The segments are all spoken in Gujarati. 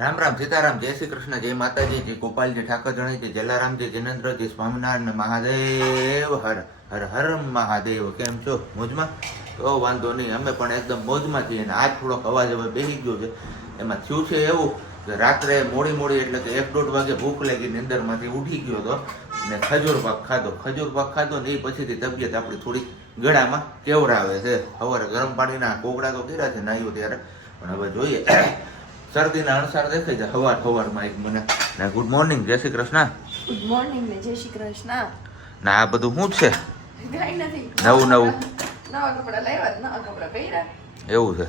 રામ રામ સીતારામ, જય શ્રી કૃષ્ણ, જય માતાજી, જય ગોપાલજી, ઠાકર જય જલારામજી જિનેન્દ્રજી સ્વામિનારાયણ, મહાદેવ, હર હર હર, મહાદેવ, કેમ છો? મોજમાં? તો વાંધો નહીં, અમે પણ એકદમ મોજમાં છીએ અને આજ થોડોક અવાજ હવે બેસી ગયો છે. એમાં થયું છે એવું કે રાત્રે મોડી મોડી એટલે કે એક દોઢ વાગે ભૂખ લાગી નિંદરમાંથી ઉઠી ગયો હતો ને ખજૂર પાક ખાધો. ખજૂર પાક ખાધો ને એ પછીથી તબિયત આપણી થોડી ગળામાં કેવડાવે છે. સવારે ગરમ પાણીના કોગળા તો કર્યા છે નાહ્યો ત્યારે. પણ હવે જોઈએ. શરદીના અણસાર દેખાય છે હવાર હવારમાં એક મને ને ગુડ મોર્નિંગ જય શ્રી કૃષ્ણ. ગુડ મોર્નિંગ ને જય શ્રી કૃષ્ણ. ના આ બધું શું છે? કાંઈ નથી. નવું નવું. નવા કપડા લાવ્યા નવા કપડા પહેર્યા. એવું છે?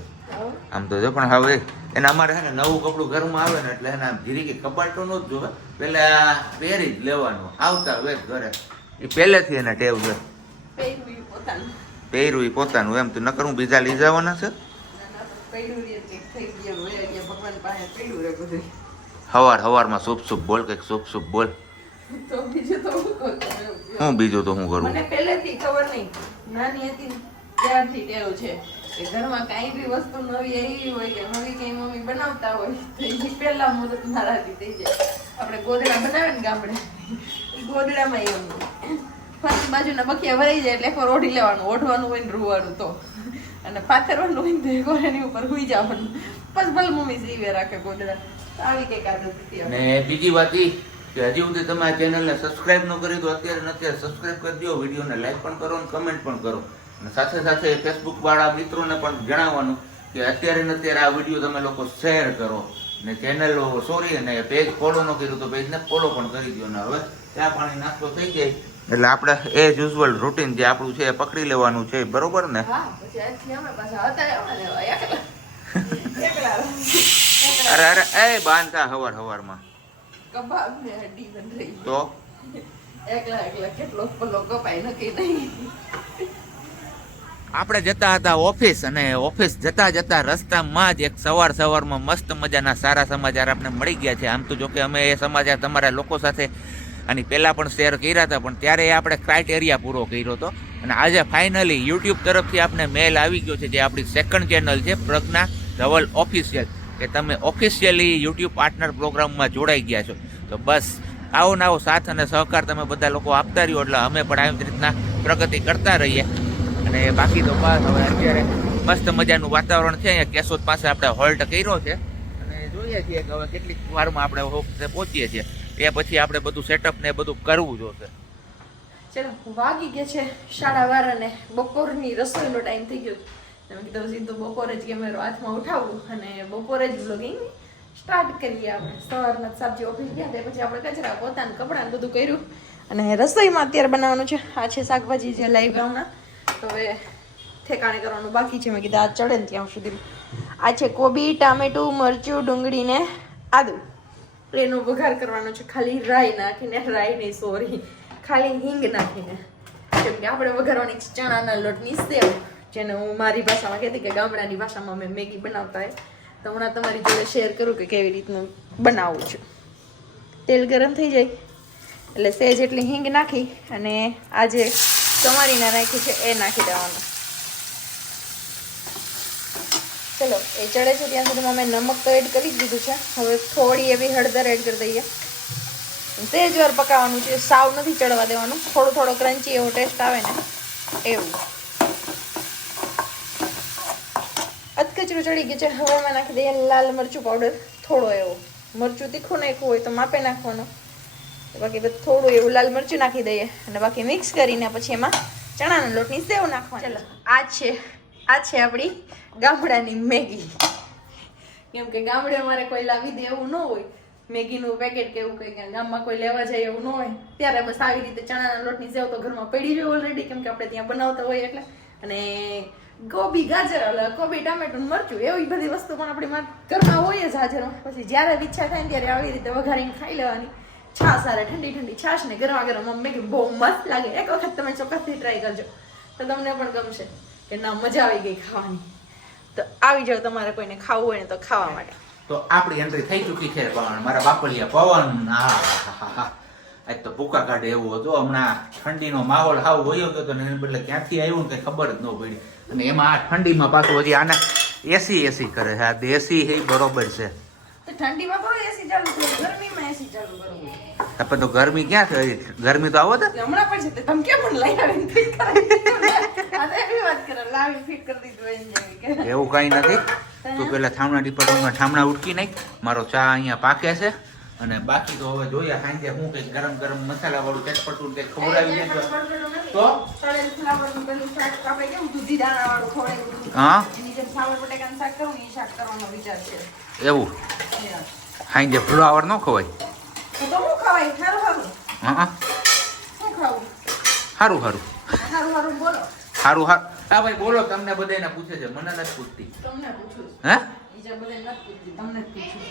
આમ તો જો પણ હવે એને અમારે હે ને નવું કપડું ઘરમાં આવે ને એટલે એને આમ ધીરે કે કપાટો નો જ જોવે. પેલા પહેરી જ લેવાનું. આવતા વેત ઘરે. એ પહેલેથી એને ટેવ છે. પહેરવું એ પોતાનું. એમ તો નકર હું બીજા લઈ જવાના છે? હવાર હવારમાં શુભ શુભ બોલ કંઈક શુભ શુભ બોલ. હું બીજું તો હું કરું? મને પહેલેથી ખબર નહીં. નાની હતી ત્યારથી ટેવ છે કે ઘરમાં કાંઈ બી વસ્તુ નવી આવી હોય કે નવી કઈ મમ્મી બનાવતા હોય તો એ પહેલા મુહૂર્ત મારાથી થઈ જાય. આપણે ગોદડા બનાવે ને ગામડે એ ગોદડામાં એમ. ફરતી બાજુના બખિયા ભરાઈ જાય એટલે એકવાર ઓઢી લેવાનું ઓઢવાનું હોય ને રૂવાનું તો. અને પાથરવાનું હોય તો એની ઉપર હુઈ જવાનું. બસ ભલે મમ્મી સીવે રાખે ગોડરા આવી કંઈક આદત હતી અને બીજી વાત ઈ કે હજી સુધી તમે આ ચેનલને સબસ્ક્રાઇબ ન કરી તો અત્યારે ને અત્યારે સબસ્ક્રાઇબ કરી દો વિડીયોને લાઈક પણ કરો અને કમેન્ટ પણ કરો. અને સાથે સાથે ફેસબુક વાળા મિત્રોને પણ જણાવવાનું કે અત્યારે ને અત્યારે આ વીડિયો તમે લોકો શેર કરો. ને ચેનલ સોરી અને પેજ ફોલો ન કર્યું તો પેજને ફોલો પણ કરી દો ને હવે ત્યાં પાણી નાસ્તો થઈ જાય એટલે આપણે એઝ યુઝ્યુઅલ રૂટીન જે આપણું છે એ પકડી લેવાનું છે બરોબર ને? અરે અરે એ બાંધતા હવાર હવારમાં. તો? આપણે જતા હતા ઓફિસ અને ઓફિસ જતા જતા રસ્તામાં જ એક સવાર સવારમાં મસ્ત મજાના સારા સમાચાર આપણે મળી ગયા છે. આમ તો જો કે અમે એ સમાચાર તમારા લોકો સાથે આની પહેલાં પણ શેર કર્યા હતા, પણ ત્યારે આપણે ક્રાઇટેરિયા પૂરો કર્યો હતો. અને આજે ફાઇનલી યુટ્યુબ તરફથી આપણે મેલ આવી ગયો છે, જે આપણી સેકન્ડ ચેનલ છે, પ્રજ્ઞા ધવલ ઓફિશિયલ કે તમે ઓફિશિયલી યુટ્યુબ પાર્ટનર પ્રોગ્રામમાં જોડાઈ ગયા છો. તો બસ, આવો ને આવો સાથ અને સહકાર તમે બધા લોકો આપતા રહ્યો, એટલે અમે પણ આવી રીતના પ્રગતિ કરતા રહીએ. અને બાકી તો બસ, હવે અત્યારે મસ્ત મજાનું વાતાવરણ છે, અહીંયા કેશોદ પાસે આપણે હોલ્ટ કર્યો છે. અને જોઈએ છીએ કે હવે કેટલીક વારમાં આપણે પહોંચીએ છીએ. એ પછી આપણે બધું સેટઅપ ને બધું કરવું જોશે. ચલો વાગી ગયા છે સાડા બાર અને બપોરની રસોઈનો ટાઈમ થઈ ગયો. છે મેં કીધું સીધું બપોરે જ કેમેરો હાથમાં ઉઠાવું અને બપોરે જ બ્લોગિંગ સ્ટાર્ટ કરીએ આપણે. સવારના સબ્જી ઓફિસ ગયા તે પછી આપણે કચરા, પોતાના કપડાં બધું કર્યું. અને રસોઈમાં અત્યારે બનાવવાનું છે. આ છે શાકભાજી જે લાવી હમણાં તો હવે ઠેકાણે કરવાનું બાકી છે. મેં કીધું આ ચડે ને ત્યાં સુધી. આ છે કોબી, ટામેટું, મરચું ડુંગળી ને આદુ. એનો વઘાર કરવાનો છે. ખાલી રાઈ નાખીને, રાઈ નહીં, સોરી. ખાલી હિંગ નાખીને. કેમ કે આપણે વઘારવાની ચણાના લોટની સેવ, જેને હું મારી ભાષામાં કહેતી કે ગામડાની ભાષામાં મેં મેગી બનાવતા હોય. તો હમણાં તમારી જોડે શેર કરું કે કેવી રીતનું બનાવું છું. તેલ ગરમ થઈ જાય. એટલે સેજ એટલી હિંગ નાખી અને આ જે સમારીને નાખી છે, એ નાખી દેવાનું. ચલો, એ ચડે છે, ત્યાં સુધીમાં મેં નમક તો એડ કરી જ દીધું છે. હવે થોડી એવી હળદર એડ કરી દઈએ. તે જ વાર પકાવવાનું છે, સાવ નથી ચડવા દેવાનું. થોડો થોડો ક્રન્ચી એવો ટેસ્ટ આવે ને, એવું. અધકચરું ચડી ગયું છે હવે એમાં નાખી દઈએ, લાલ મરચું પાવડર થોડો એવો. મરચું તીખું નાખવું હોય તો માપે નાખવાનું. બાકી થોડું એવું લાલ મરચું નાખી દઈએ અને બાકી મિક્સ કરીને પછી એમાં ચણાના લોટની સેવ નાખવાની. ચલો, આ છે. આ છે આપણી ગામડાની મેગી. કેમ કે ગામડે અમારે કોઈ લાવી દે એવું ન હોય. મેગીનું પેકેટ કે એવું કંઈ ગામમાં કોઈ લેવા જાય એવું ન હોય. ત્યારે બસ આવી રીતે ચણાના લોટની સેવ તો ઘરમાં પડી જ ઓલરેડી કેમ કે આપણે ત્યાં બનાવતા હોય એટલે. અને ગોબી, ગાજર કોબી, ટામેટું મરચું, એવી બધી વસ્તુ પણ આપણી ઘરમાં હોય જ હાજરમાં. પછી જ્યારે ઈચ્છા થાય ત્યારે આવી રીતે વઘારીને ખાઈ લેવાની. છાશ સારે ઠંડી ઠંડી છાશ ને ગરમા ગરમ આમ મેગી બહુ મસ્ત લાગે. એક વખત તમે ચોક્કસથી ટ્રાય કરજો. તો તમને પણ ગમશે. કે ના મજા આવી ગઈ ખાવાની. તો આવી જાવ તમારે કોઈને ખાવું હોય ને તો ખાવા માટે. તો આપણી એન્ટ્રી થઈ ચૂકી છે પણ મારા બાપલિયા પવન. આજ તો ભૂકા કાઢે એવું હતું. હમણાં ઠંડીનો માહોલ હાવ વયો ગયો હતો ને એને બદલે ક્યાંથી આવ્યું ને કઈ ખબર જ ન પડી. અને એમાં આ ઠંડીમાં પાછું હજી આને એસી એસી કરે છે. આ દેશી એ બરોબર છે. ઠંડીમાં કરો એસી ચાલુ કરો ગરમીમાં એસી ચાલુ કરવું. આપણે તો ગરમી ક્યાં થઈ? ગરમી તો આવો તો. હમણાં પણ છે તમે કેમ લઈ આવીને ફિટ કરી વાત કરો લાવી ફિટ કરી દીધું એને એવું કાંઈ નથી. તું પેલા થામણા ડિપાર્ટમેન્ટમાં ઠામણા ઉટકી નાખ. મારો ચા અહીંયા પાકે છે. અને બાકી તો હવે જોઈએ સાંજે હું કંઈક ગરમ ગરમ મસાલા વાળું ચટપટું કંઈક ખવડાવી દે તો. હા એવું? સાંજે ફ્લાવર ન ખવાય તો તો હું ખવાય સારું સારું હા સારું સારું સારું સારું બોલો. સારું હા. હા ભાઈ બોલો તમને બધાને પૂછે છે મને નથી પૂછતી. તમને પૂછું હે?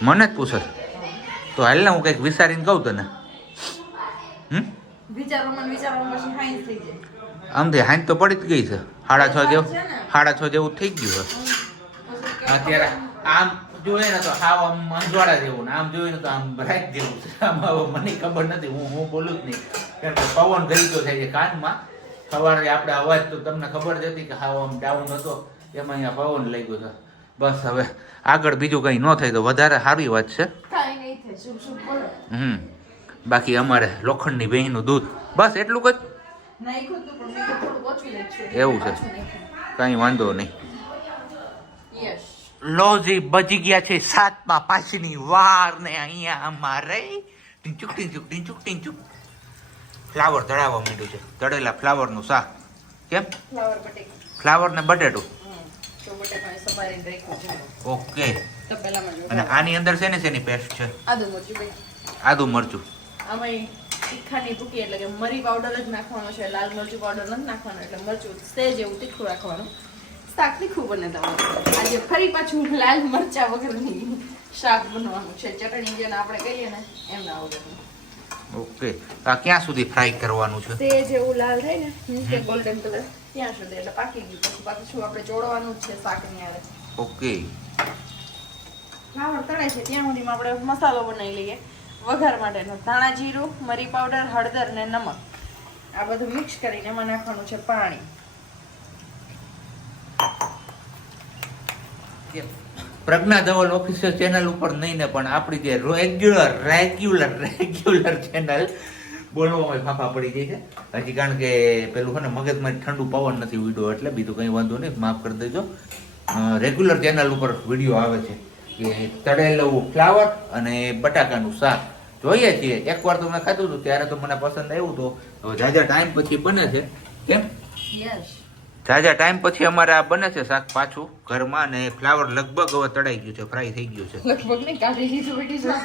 મને જ પૂછે. તો હાલ ને હું કંઈક વિચારીને કહું તને. હમ? વિચારોમાં ને વિચારોમાં પછી હાઈ થઈ જાય. આમથી હાંજ તો પડી જ ગઈ છે. સાડા છ જેવું સાડા છ જેવું થઈ ગયું છે. અત્યારે આમ જોઈએ ને તો હાવ આમ અંજવાળા જેવું ને આમ જોઈએ ને તો આમ બ્રાઇટ જેવું છે. આમ મને ખબર નથી હું હું બોલું જ નહીં. કારણ કે પવન ગરીતો થાય છે કાનમાં. સવારે આપણે અવાજ તો તમને ખબર જ હતી કે હાવ આમ ડાઉન હતો. એમાં અહીંયા પવન લઈ ગયો બસ હવે આગળ બીજું કંઈ ન થાય તો વધારે સારી વાત છે. હમ. બાકી અમારે લોખંડની બહેનું દૂધ. બસ એટલું જ. એવું છે. કાંઈ વાંધો નહીં. લોજી બજી ગયા છે સાતમાં પાંચની વાર ને અહીંયા અમારે. ટીંચુક ટીંચુક ટીંચુક ટીંચુક. ફ્લાવર તળાવવા માંડ્યું છે. તળેલા ફ્લાવરનું શાક. કેમ? ફ્લાવર ને બટેટું? ઓકે. અને આની અંદર છે ને શેની પેસ્ટ છે? આદુ મરચું ભાઈ આદુ મરચું. આમાં તીખાની ભૂકી એટલે કે મરી પાવડર જ નાખવાનો છે. લાલ મરચું પાવડર નથી નાખવાનો એટલે મરચું સેજ એવું તીખું રાખવાનું. શાક તીખું બને તમારે આજે ફરી પાછું લાલ મરચા વગરની શાક બનવાનું છે. ચટણી જેને આપણે કહીએ ને એમના વગરનું ઓકે. આ ક્યાં સુધી ફ્રાય કરવાનું છે? તે જેવું લાલ થાય ને કે ગોલ્ડન કલર ત્યાં સુધી એટલે પાકી ગયું. પછી પાછું આપણે ચોળવાનું જ છે શાકની આરે ઓકે. ફ્લાવર તળે છે. ત્યાં સુધીમાં આપણે મસાલો બનાવી લઈએ. વઘાર માટેનો ધાણા જીરું મરી પાવડર હળદર ને નમક. આ બધું મિક્સ કરીને એમાં નાખવાનું છે પાણી. પ્રજ્ઞા ધવલ ઓફિશિયલ ચેનલ ઉપર નહીં ને, પણ આપણી જે રેગ્યુલર રેગ્યુલર રેગ્યુલર ચેનલ બોલવામાં ફાફા પડી જાય છે. હજી કારણ કે પેલું છે ને, મગજમાં ઠંડુ પવન નથી વીડિયો એટલે બીજું કંઈ વાંધો નહીં, માફ કરી દેજો. રેગ્યુલર ચેનલ ઉપર વીડિયો આવે છે કે તળેલું ફ્લાવર અને બટાકાનું શાક. જોઈએ છીએ. એકવાર તો મેં ખાધું હતું, ત્યારે તો મને પસંદ આવ્યું હતું જાજા ટાઈમ પછી બને છે. કેમ? યસ જાજા ટાઈમ પછી અમારે આ બને છે શાક પાછું ઘરમાં અને ફ્લાવર લગભગ હવે તળાઈ ગયું છે ફ્રાય થઈ ગયું છે. લગભગ નહીં કાઢી લીધું બેટી શાક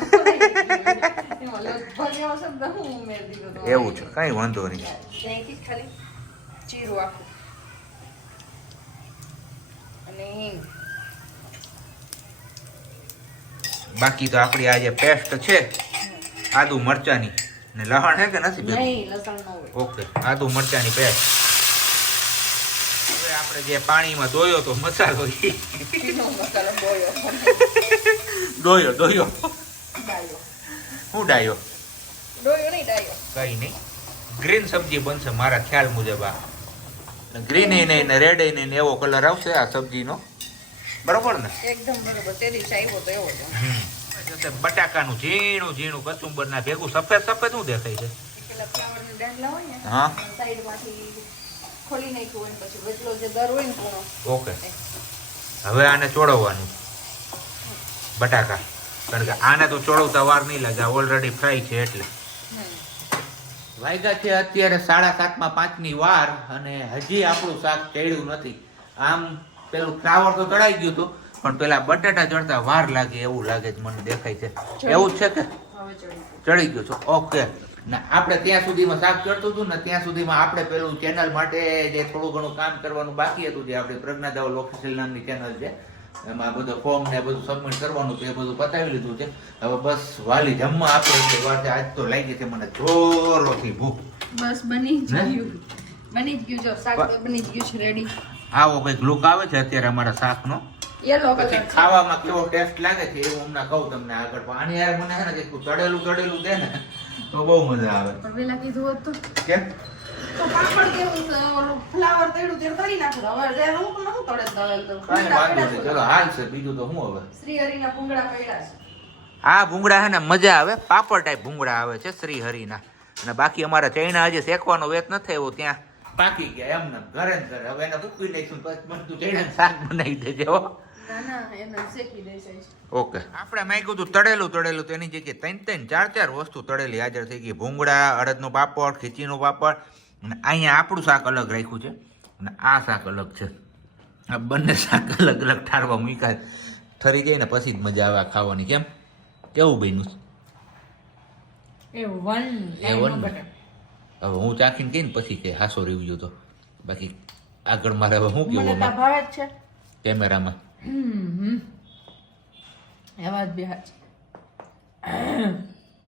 લગભગ એવો શબ્દ હું ઉમેરી દીધો એવું છે કઈ વાંધો નહીં. ખાલી જીરું આખું. અને હિંગ. બાકી તો આપણી આ જે પેસ્ટ છે આદુ મરચાની. ને લહણ છે કે નથી ન ઓકે આદુ મરચાની પેસ્ટ. આપણે જે પાણીમાં ધોયો તો મસાલો ધોયો. ધોયો ડાયો. હું ડાયો? નહીં કઈ નહીં. ગ્રીન સબ્જી બનશે મારા ખ્યાલ મુજબ આ. ગ્રીન નહીં ને રેડ નહીં ને એવો કલર આવશે આ સબ્જીનો. બરોબર ને? એકદમ બરોબર. તે દિવસે તો એવો છે હમ. બટાકાનું ઝીણું ઝીણું કચુંબર ના ભેગું સફેદ સફેદ શું દેખાય છે? હા. ખોલી નાખ્યું હોય પછી વચલો જે દર હોય ને પૂણો ઓકે. હવે આને ચોળવવાનું. બટાકા. કારણ કે આને તો ચોળવતા વાર નહીં લાગે ઓલરેડી ફ્રાય છે એટલે. વાગ્યા છે અત્યારે સાડા સાતમાં પાંચની વાર અને હજી આપણું શાક ચડ્યું નથી. આમ પેલું ફ્લાવર તો ચડાઈ ગયું હતું પણ પેલા બટાટા ચડતા વાર લાગે એવું લાગે છે મને દેખાય છે. એવું જ છે કે? હવે ચડી ચડી ગયું છે. ઓકે. ને આપણે ત્યાં સુધીમાં શાક ચડતું હતું ને ત્યાં સુધીમાં આપણે પેલું ચેનલ માટે જે થોડું ઘણું કામ કરવાનું બાકી હતું જે આપણે પ્રજ્ઞા દાવલ નામની ચેનલ છે. એમાં બધું ફોર્મ ને બધું સબમિટ કરવાનું હતું એ બધું પતાવી લીધું છે. હવે બસ વાલી જમવા આપે છે વાર આજ તો લાગી છે મને જોરોથી ભૂખ. બસ બની ગયું. બની ગયું જો શાક બની ગયું છે રેડી આવો કંઈક લુક આવે છે અત્યારે અમારા શાકનો. ખાવામાં કેવો ટેસ્ટ લાગે છે એવું હમણાં કહું તમને આગળ. પણ આની યાર મને છે ને તળેલું તળેલું દે ને. તો બહુ મજા આવે. પણ વેલા કીધું હોત. તો કેમ તો પાપડ કેવું છે, ઓલો ફ્લાવર તેડું તેડ કરી નાખું. હવે જે હું પણ હું તળે તો કાઈ વાંધો નહીં ચલો હાલ છે. બીજું તો હું હવે? શ્રી હરિના પુંગળા પડ્યા છે. આ ભૂંગળા હે ને મજા આવે. પાપડ ટાઈપ ભૂંગળા આવે છે શ્રી હરિના અને બાકી અમારા ચૈણા હજી શેકવાનો વેત નથી આવ્યો ત્યાં. પાકી ગયા એમને ઘરે ઘરે. હવે એને મૂકી દઈશું પછી બધું ચૈણા શાક બનાવી દેજે ઓકે. આપણે માંગ્યું હતું તળેલું તળેલું તો એની જગ્યાએ ત્રણ ત્રણ ચાર ચાર વસ્તુ તળેલી હાજર થઈ ગઈ. ભૂંગળા અડદનો પાપડ ખીચીનો પાપડ અને અહીંયા આપણું શાક અલગ રાખ્યું છે. અને આ શાક અલગ છે. આ બંને શાક અલગ અલગ ઠારવા મૂક્યા. ઠરી જાય ને પછી જ મજા આવે ખાવાની. કેમ? કેવું બન્યું? A one A one. ને? હવે હું ચાખીને કહીને પછી કે હાસો રિવ્યુ તો. બાકી આગળ મારે હવે શું કેવું ભાવે છે. કેમેરામાં. હમ હમ. એ વાત બી સાચી